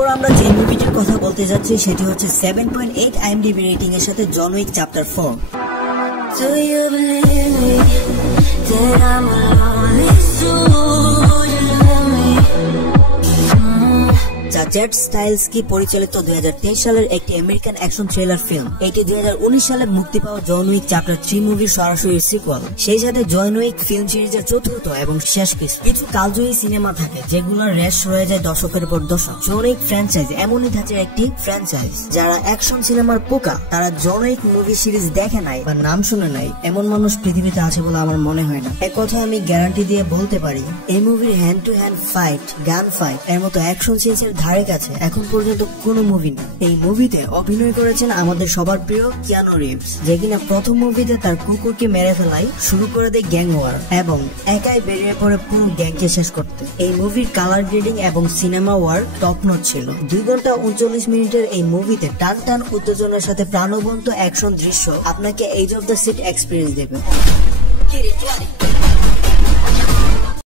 এরপর আমরা যে মুভিটির কথা বলতে যাচ্ছি সেটি হচ্ছে 7.8 IMDb রেটিং এর সাথে John Wick chapter 4। Do you believe me that I'm a lonely soul? You love me. যা জেড স্টাইলসকি পরিচালিত 2023 সালের একটি আমেরিকান অ্যাকশন থ্রিলার ফিল্ম। এটি 2019 সালে মুক্তি পাওয়া জন উইক চ্যাপ্টার 3 মুভির সরাসরি সিকুয়াল। সেই সাথে জন উইক ফিল্ম সিরিজের চতুর্থ এবং শেষ কিছু কালজয়ী সিনেমা থাকে যেগুলোর রেশ রয়ে যায় দশকের পর দশক। জন উইক ফ্র্যাঞ্চাইজ এমনই ধাঁচের একটি ফ্র্যাঞ্চাইজ যারা অ্যাকশন সিনেমার পোকা, তারা জন উইক মুভি সিরিজ দেখে নাই বা নাম শুনে নাই এমন মানুষ পৃথিবীতে আছে বলে আমার মনে হয় না। এক কথা আমি গ্যারান্টি দিয়ে বলতে পারি, এই মুভির হ্যান্ড টু হ্যান্ড ফাইট, গান ফাইট এর মতো অ্যাকশন সিনসের ধারে কাছে এখন পর্যন্ত কোনো মুভি নেই। এই মুভিতে অভিনয় করেছেন আমাদের সবার প্রিয় কিয়ানো রিভস, যে কিনা প্রথম মুভিতে তার কুকুরকে মেরে ফেলাই শুরু করে দেয় গ্যাং ওয়ার এবং একাই বেরিয়ে পড়ে পুরো গ্যাংকে শেষ করতে। এই মুভির কালার গ্রেডিং এবং সিনেমা ওয়ার্ক টপ নচ ছিল। 2 ঘন্টা 39 মিনিটের এই মুভিতে টান টান উত্তেজনার সাথে প্রাণবন্ত অ্যাকশন দৃশ্য আপনাকে edge of the seat experience দেবে।